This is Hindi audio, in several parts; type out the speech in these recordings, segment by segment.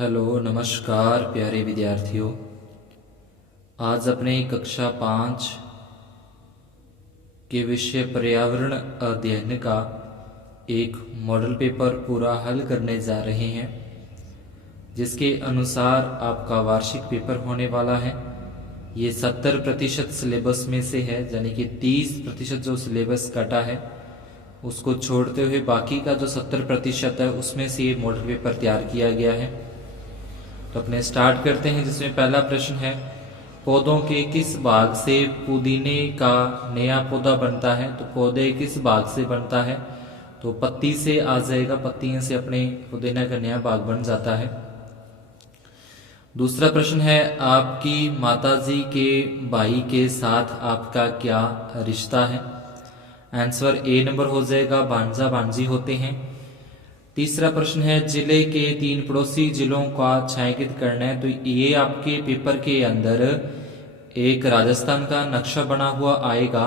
हेलो नमस्कार प्यारे विद्यार्थियों। आज अपने कक्षा 5 के विषय पर्यावरण अध्ययन का एक मॉडल पेपर पूरा हल करने जा रहे हैं, जिसके अनुसार आपका वार्षिक पेपर होने वाला है। ये 70% सिलेबस में से है, यानी कि 30% जो सिलेबस कटा है उसको छोड़ते हुए बाकी का जो 70% है उसमें से ये मॉडल पेपर तैयार किया गया है। तो अपने स्टार्ट करते हैं, जिसमें पहला प्रश्न है, पौधों के किस भाग से पुदीने का नया पौधा बनता है? तो पौधे किस भाग से बनता है? तो पत्ती से आ जाएगा, पत्तियों से अपने पुदीने का नया भाग बन जाता है। दूसरा प्रश्न है, आपकी माताजी के भाई के साथ आपका क्या रिश्ता है? आंसर ए नंबर हो जाएगा, भांजा भांजी होते हैं। तीसरा प्रश्न है, जिले के 3 पड़ोसी जिलों का छायांकित करना है। तो ये आपके पेपर के अंदर एक राजस्थान का नक्शा बना हुआ आएगा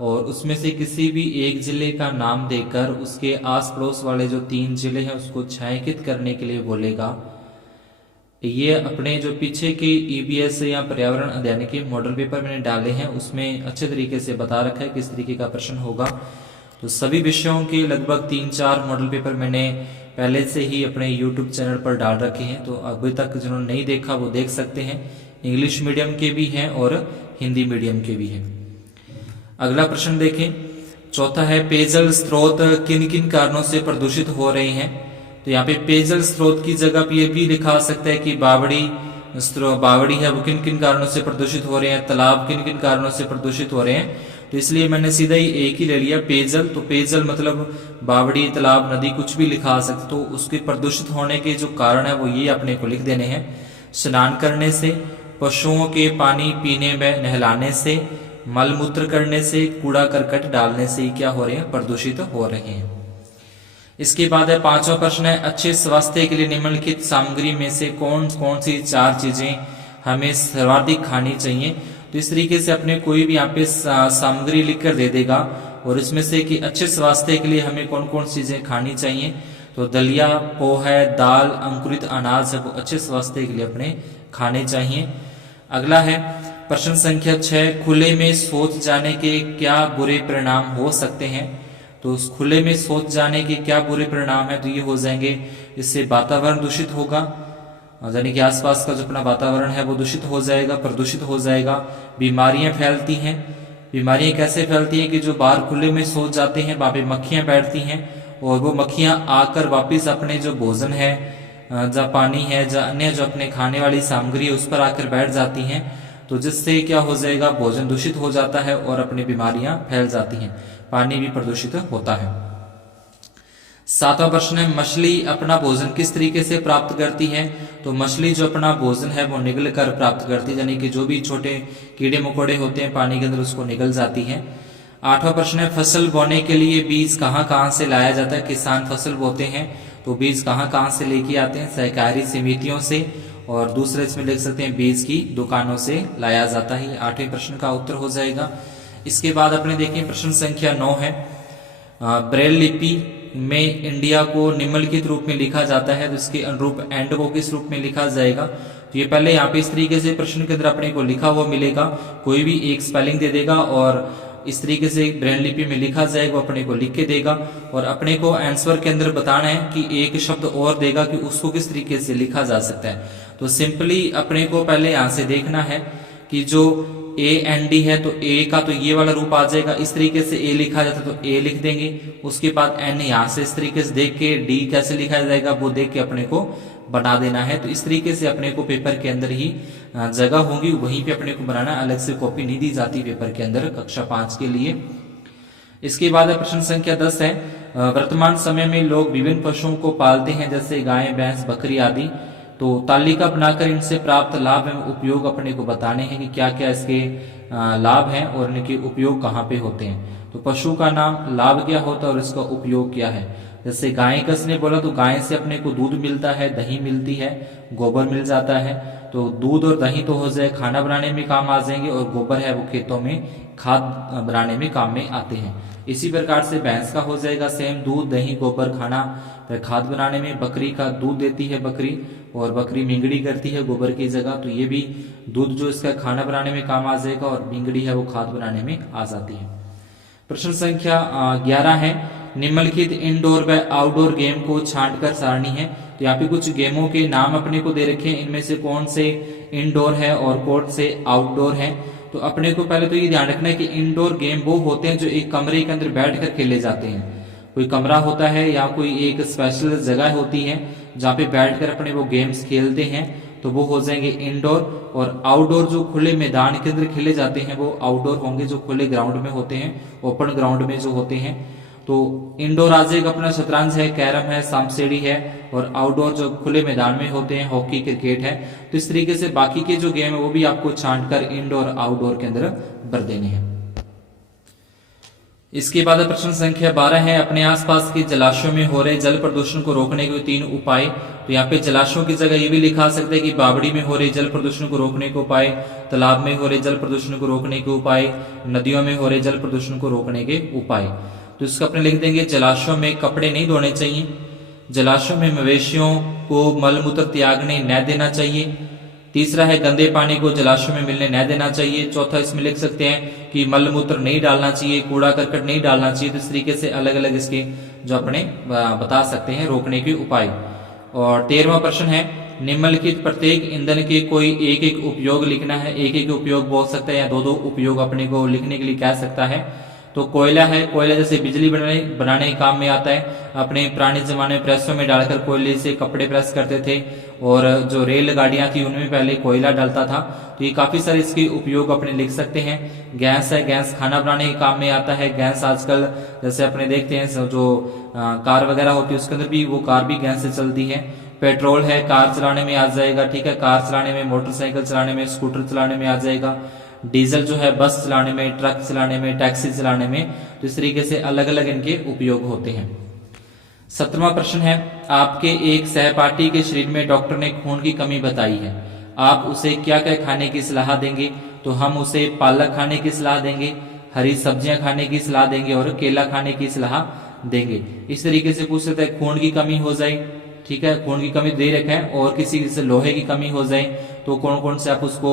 और उसमें से किसी भी एक जिले का नाम देकर उसके आस पड़ोस वाले जो 3 जिले हैं उसको छायांकित करने के लिए बोलेगा। ये अपने जो पीछे के ईबीएस या पर्यावरण अध्ययन के मॉडल पेपर मैंने डाले हैं उसमें अच्छे तरीके से बता रखा है किस तरीके का प्रश्न होगा। तो सभी विषयों के लगभग 3-4 मॉडल पेपर मैंने पहले से ही अपने YouTube चैनल पर डाल रखे हैं, तो अभी तक जिन्होंने नहीं देखा वो देख सकते हैं। इंग्लिश मीडियम के भी हैं और हिंदी मीडियम के भी हैं। अगला प्रश्न देखें, चौथा है, पेयजल स्रोत किन किन कारणों से प्रदूषित हो रहे हैं? तो यहाँ पे पेयजल स्रोत की जगह पे ये भी लिखा सकता है कि बावड़ी है वो किन किन कारणों से प्रदूषित हो रहे हैं, तालाब किन किन कारणों से प्रदूषित हो रहे हैं। तो इसलिए मैंने सीधा ही एक ही ले लिया, पेयजल। तो पेयजल मतलब बावड़ी, तालाब, नदी कुछ भी लिखा सकते। तो उसके प्रदूषित होने के जो कारण है वो ये अपने को लिख देने हैं। स्नान करने से, पशुओं के पानी पीने में नहलाने से, मल मूत्र करने से, कूड़ा करकट डालने से क्या हो रहे हैं? प्रदूषित हो रहे हैं। इसके बाद है 5वां प्रश्न है, अच्छे स्वास्थ्य के लिए निम्नलिखित सामग्री में से कौन कौन सी 4 चीजें हमें सर्वाधिक खानी चाहिए? तो इस तरीके से अपने कोई भी यहाँ पे सामग्री लिख कर दे देगा और इसमें से कि अच्छे स्वास्थ्य के लिए हमें कौन कौन सी चीजें खानी चाहिए। तो दलिया, पोहा, दाल, अंकुरित अनाज है वो अच्छे स्वास्थ्य के लिए अपने खाने चाहिए। अगला है प्रश्न संख्या 6, खुले में शौच जाने के क्या बुरे परिणाम हो सकते हैं? तो उस खुले में शौच जाने के क्या बुरे परिणाम है? तो ये हो जाएंगे, इससे वातावरण दूषित होगा, यानी कि आसपास का जो अपना वातावरण है वो दूषित हो जाएगा, प्रदूषित हो जाएगा। बीमारियां फैलती हैं। बीमारियां कैसे फैलती हैं कि जो बाहर खुले में शौच जाते हैं वहां पे मक्खियां बैठती हैं और वो मक्खियां आकर वापस अपने जो भोजन है, जहाँ पानी है, जहाँ अन्य जो अपने खाने वाली सामग्री है उस पर आकर बैठ जाती हैं। तो जिससे क्या हो जाएगा, भोजन दूषित हो जाता है और अपनी बीमारियां फैल जाती हैं, पानी भी प्रदूषित होता है। 7वां प्रश्न है, मछली अपना भोजन किस तरीके से प्राप्त करती है? तो मछली जो अपना भोजन है वो निगल कर प्राप्त करती है, यानी कि जो भी छोटे कीड़े मकोड़े होते हैं पानी के अंदर उसको निगल जाती है। 8वां प्रश्न है, फसल बोने के लिए बीज कहाँ कहाँ से लाया जाता है? किसान फसल बोते हैं तो बीज कहाँ कहाँ से लेके आते हैं? सहकारी समितियों से, और दूसरे इसमें लिख सकते हैं बीज की दुकानों से लाया जाता है। 8वें प्रश्न का उत्तर हो जाएगा। इसके बाद अपने देखें प्रश्न संख्या 9 है, ब्रेल लिपि में इंडिया को निम्नलिखित रूप में लिखा जाता है, तो इसके अनुरूप एंड को किस रूप में लिखा जाएगा? तो ये पहले यहाँ पे इस तरीके से प्रश्न के अंदर अपने को लिखा हुआ मिलेगा, कोई भी एक स्पेलिंग दे देगा और इस तरीके से ब्रेल लिपि में लिखा जाएगा, वो अपने को लिख के देगा और अपने को आंसर के अंदर बताना है कि एक शब्द और देगा कि उसको किस तरीके से लिखा जा सकता है। तो सिंपली अपने को पहले यहाँ से देखना है कि जो AND है तो ए का तो ये वाला रूप आ जाएगा, इस तरीके से ए लिखा जाता है तो ए लिख देंगे। उसके बाद एन यहाँ से इस तरीके से देख के डी कैसे लिखा जाएगा वो देख के अपने को बना देना है। तो इस तरीके से अपने को पेपर के अंदर ही जगह होगी वहीं पे अपने को बनाना, अलग से कॉपी नहीं दी जाती पेपर के अंदर कक्षा 5 के लिए। इसके बाद प्रश्न संख्या 10 है, वर्तमान समय में लोग विभिन्न पशुओं को पालते हैं जैसे गाय, भैंस, बकरी आदि। तो तालिका बनाकर इनसे प्राप्त लाभ एवं उपयोग अपने को बताने हैं कि क्या क्या इसके लाभ हैं और इनके उपयोग कहाँ पे होते हैं। तो पशु का नाम, लाभ क्या होता है और इसका उपयोग क्या है। जैसे गाय कसने बोला तो गाय से अपने को दूध मिलता है, दही मिलती है, गोबर मिल जाता है। तो दूध और दही तो हो जाए, खाना बनाने में काम आ जाएंगे, और गोबर है वो खेतों में खाद बनाने में काम में आते हैं। इसी प्रकार से भैंस का हो जाएगा सेम, दूध दही गोबर खाना खाद बनाने में। बकरी का दूध देती है बकरी, और बकरी मिंगड़ी करती है गोबर की जगह, तो ये भी दूध जो इसका खाना बनाने में काम आ जाएगा, और मिंगड़ी है वो खाद बनाने में आ जाती है। प्रश्न संख्या 11 है, निम्नलिखित इंडोर व आउटडोर गेम को छांटकर सारणी है। तो यहाँ पे कुछ गेमों के नाम अपने को दे रखे हैं, इनमें से कौन से इंडोर है और कौन से आउटडोर है। तो अपने को पहले तो ये ध्यान रखना है कि इंडोर गेम वो होते हैं जो एक कमरे के अंदर बैठकर खेले जाते हैं। कोई कमरा होता है या कोई एक स्पेशल जगह होती है जहाँ पे बैठकर अपने वो गेम्स खेलते हैं, तो वो हो जाएंगे इंडोर। और आउटडोर जो खुले मैदान के अंदर खेले जाते हैं वो आउटडोर होंगे, जो खुले ग्राउंड में होते हैं, ओपन ग्राउंड में जो होते हैं। तो इंडोर आ जाएगा अपना शतरंज है, कैरम है, सांप-सीढ़ी है। और आउटडोर जो खुले मैदान में होते हैं, हॉकी क्रिकेट है। तो इस तरीके से बाकी के जो गेम है वो भी आपको छांटकर इंडोर आउटडोर के अंदर भर देने हैं। इसके बाद प्रश्न संख्या 12 है, अपने आसपास के जलाशयों में हो रहे जल प्रदूषण को रोकने के 3 उपाय। तो यहाँ पे जलाशयों की जगह ये भी लिखा सकते हैं कि बावड़ी में हो रहे जल प्रदूषण को रोकने के उपाय, तालाब में हो रहे जल प्रदूषण को रोकने के उपाय, नदियों में हो रहे जल प्रदूषण को रोकने के उपाय। तो इसको अपने लिख देंगे, जलाशयों में कपड़े नहीं धोने चाहिए, जलाशयों में मवेशियों को मलमूत्र त्यागने न देना चाहिए। तीसरा है, गंदे पानी को जलाशयों में मिलने न देना चाहिए। चौथा इसमें लिख सकते हैं कि मलमूत्र नहीं डालना चाहिए, कूड़ा करकट नहीं डालना चाहिए। तो इस तरीके से अलग अलग इसके जो अपने बता सकते हैं रोकने के उपाय। और 13वां प्रश्न है, निम्नलिखित प्रत्येक ईंधन के कोई एक एक उपयोग लिखना है। एक एक उपयोग बोल सकता है या दो दो उपयोग अपने को लिखने के लिए कह सकता है। तो कोयला है, कोयला जैसे बिजली बनाने के काम में आता है। अपने पुराने जमाने में प्रेसों में डालकर कोयले से कपड़े प्रेस करते थे, और जो रेलगाड़ियां थी उनमें पहले कोयला डलता था। तो ये काफी सारे इसके उपयोग अपने लिख सकते हैं। गैस है, गैस खाना बनाने के काम में आता है। गैस आजकल जैसे अपने देखते हैं जो कार वगैरह होती है उसके अंदर भी वो कार भी गैस से चलती है। पेट्रोल है, कार चलाने में आ जाएगा, ठीक है, कार चलाने में, मोटरसाइकिल चलाने में, स्कूटर चलाने में आ जाएगा। डीजल जो है बस चलाने में, ट्रक चलाने में, टैक्सी चलाने में। तो इस तरीके से अलग अलग इनके उपयोग होते हैं। 17वां प्रश्न है, आपके एक सहपाठी के शरीर में डॉक्टर ने खून की कमी बताई है, आप उसे क्या क्या खाने की सलाह देंगे। तो हम उसे पालक खाने की सलाह देंगे, हरी सब्जियां खाने की सलाह देंगे, और केला खाने की सलाह देंगे। इस तरीके से पूछ सकते हैं, खून की कमी हो जाए, ठीक है, खून की कमी दे रखा है, और किसी से लोहे की कमी हो जाए तो कौन कौन से आप उसको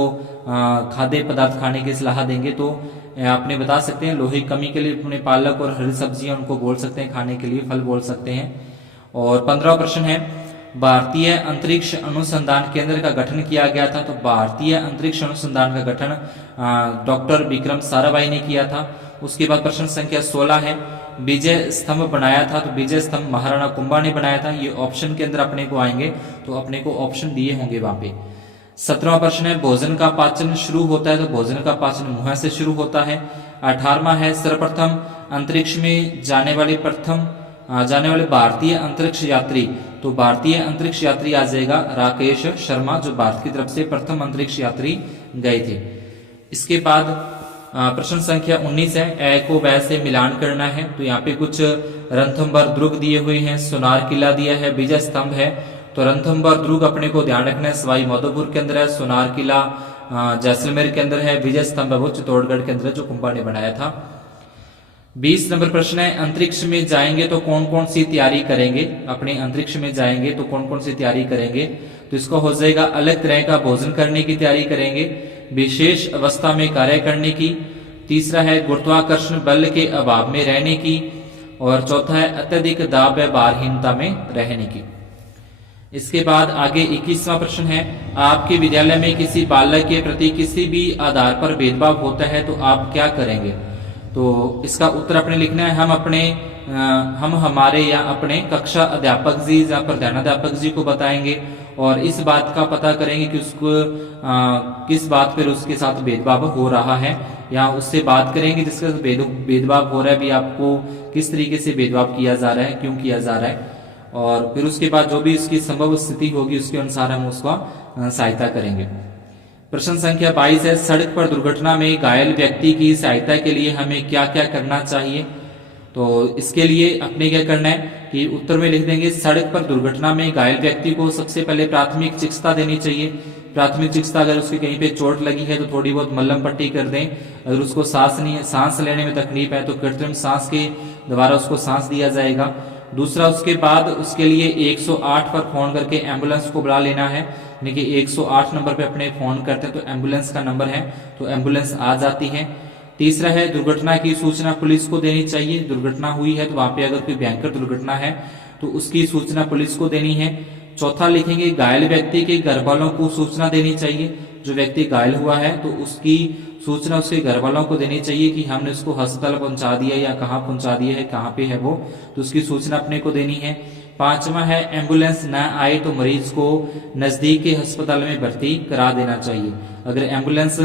खाद्य पदार्थ खाने की सलाह देंगे। तो आपने बता सकते हैं लोहे की कमी के लिए अपने पालक और हरी सब्जियां उनको बोल सकते हैं खाने के लिए, फल बोल सकते हैं। और 15वां प्रश्न है, भारतीय अंतरिक्ष अनुसंधान केंद्र का गठन किया गया था। तो भारतीय अंतरिक्ष अनुसंधान का गठन डॉक्टर विक्रम साराभाई ने किया था। उसके बाद प्रश्न संख्या 16 है, विजय स्तंभ बनाया था। तो विजय स्तंभ महाराणा कुंभा ने बनाया था। ये ऑप्शन के अंदर अपने को आएंगे, तो अपने को ऑप्शन दिए होंगे वहां पे। 17वां प्रश्न है, भोजन का पाचन शुरू होता है। तो भोजन का पाचन मुंह से शुरू होता है। 18वां है, सर्वप्रथम अंतरिक्ष में जाने वाले भारतीय अंतरिक्ष यात्री। तो भारतीय अंतरिक्ष यात्री आ जाएगा राकेश शर्मा, जो भारत की तरफ से प्रथम अंतरिक्ष यात्री गए थे। इसके बाद प्रश्न संख्या 19 है, ए को वै से मिलान करना है। तो यहाँ पे कुछ रणथंभौर दुर्ग दिए हुए हैं, सोनार किला दिया है, विजय स्तंभ है। तो रणथंभौर दुर्ग अपने को ध्यान रखना है, सवाई माधोपुर के अंदर है, सोनार किला जैसलमेर के अंदर है, विजय स्तंभ है वो चित्तौड़गढ़ के अंदर जो कुंभा ने बनाया था। 20 नंबर प्रश्न है, अंतरिक्ष में जाएंगे तो कौन कौन सी तैयारी करेंगे। अपने अंतरिक्ष में जाएंगे तो कौन कौन सी तैयारी करेंगे। तो इसको हो जाएगा अलग तरह का भोजन करने की तैयारी करेंगे, विशेष अवस्था में कार्य करने की। तीसरा है गुरुत्वाकर्षण बल के अभाव में रहने की। और चौथा है अत्यधिक दाब व भारहीनता में रहने की। इसके बाद आगे 21वां प्रश्न है, आपके विद्यालय में किसी बालक के प्रति किसी भी आधार पर भेदभाव होता है तो आप क्या करेंगे। तो इसका उत्तर अपने लिखना है, हम हमारे या अपने कक्षा अध्यापक जी या प्रधानाध्यापक जी को बताएंगे, और इस बात का पता करेंगे कि उसको किस बात पर उसके साथ भेदभाव हो रहा है, या उससे बात करेंगे जिसके साथ भेदभाव हो रहा है भी आपको किस तरीके से भेदभाव किया जा रहा है, क्यों किया जा रहा है। और फिर उसके बाद जो भी उसकी संभव स्थिति होगी उसके अनुसार हम उसका सहायता करेंगे। प्रश्न संख्या 22 है, सड़क पर दुर्घटना में घायल व्यक्ति की सहायता के लिए हमें क्या क्या करना चाहिए। तो इसके लिए अपने क्या करना है कि उत्तर में लिख देंगे, सड़क पर दुर्घटना में घायल व्यक्ति को सबसे पहले प्राथमिक चिकित्सा देनी चाहिए। प्राथमिक चिकित्सा, अगर उसकी कहीं पे चोट लगी है तो थोड़ी बहुत मलहम पट्टी कर दें। अगर उसको सांस लेने में तकलीफ है तो कृत्रिम सांस के द्वारा उसको सांस दिया जाएगा। दूसरा, उसके बाद उसके लिए 108 पर फोन करके एम्बुलेंस को बुला लेना है। यानी कि 108 नंबर पे अपने फोन करते हैं तो एम्बुलेंस का नंबर है, तो एम्बुलेंस आ जाती है। तीसरा है, दुर्घटना की सूचना पुलिस को देनी चाहिए। दुर्घटना हुई है तो वहां पे अगर कोई भयंकर दुर्घटना है तो उसकी सूचना पुलिस को देनी है। चौथा लिखेंगे, घायल व्यक्ति के घर वालों को सूचना देनी चाहिए। जो व्यक्ति घायल हुआ है तो उसकी सूचना उसके घर वालों को देनी चाहिए कि हमने उसको अस्पताल पहुंचा दिया या कहाँ पहुंचा दिया है, कहाँ पे है वो, तो उसकी सूचना अपने को देनी है। पांचवा है, एम्बुलेंस न आए तो मरीज को नजदीक के अस्पताल में भर्ती करा देना चाहिए। अगर एम्बुलेंस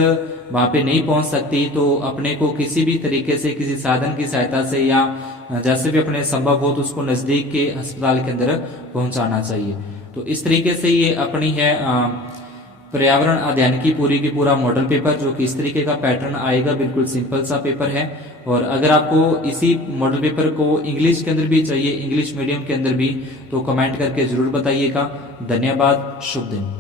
वहां पे नहीं पहुंच सकती तो अपने को किसी भी तरीके से, किसी साधन की सहायता से या जैसे भी अपने संभव हो तो उसको नजदीक के अस्पताल के अंदर पहुंचाना चाहिए। तो इस तरीके से ये अपनी है पर्यावरण अध्ययन की पूरा मॉडल पेपर, जो कि इस तरीके का पैटर्न आएगा, बिल्कुल सिंपल सा पेपर है। और अगर आपको इसी मॉडल पेपर को इंग्लिश के अंदर भी चाहिए, इंग्लिश मीडियम के अंदर भी, तो कमेंट करके जरूर बताइएगा। धन्यवाद, शुभ दिन।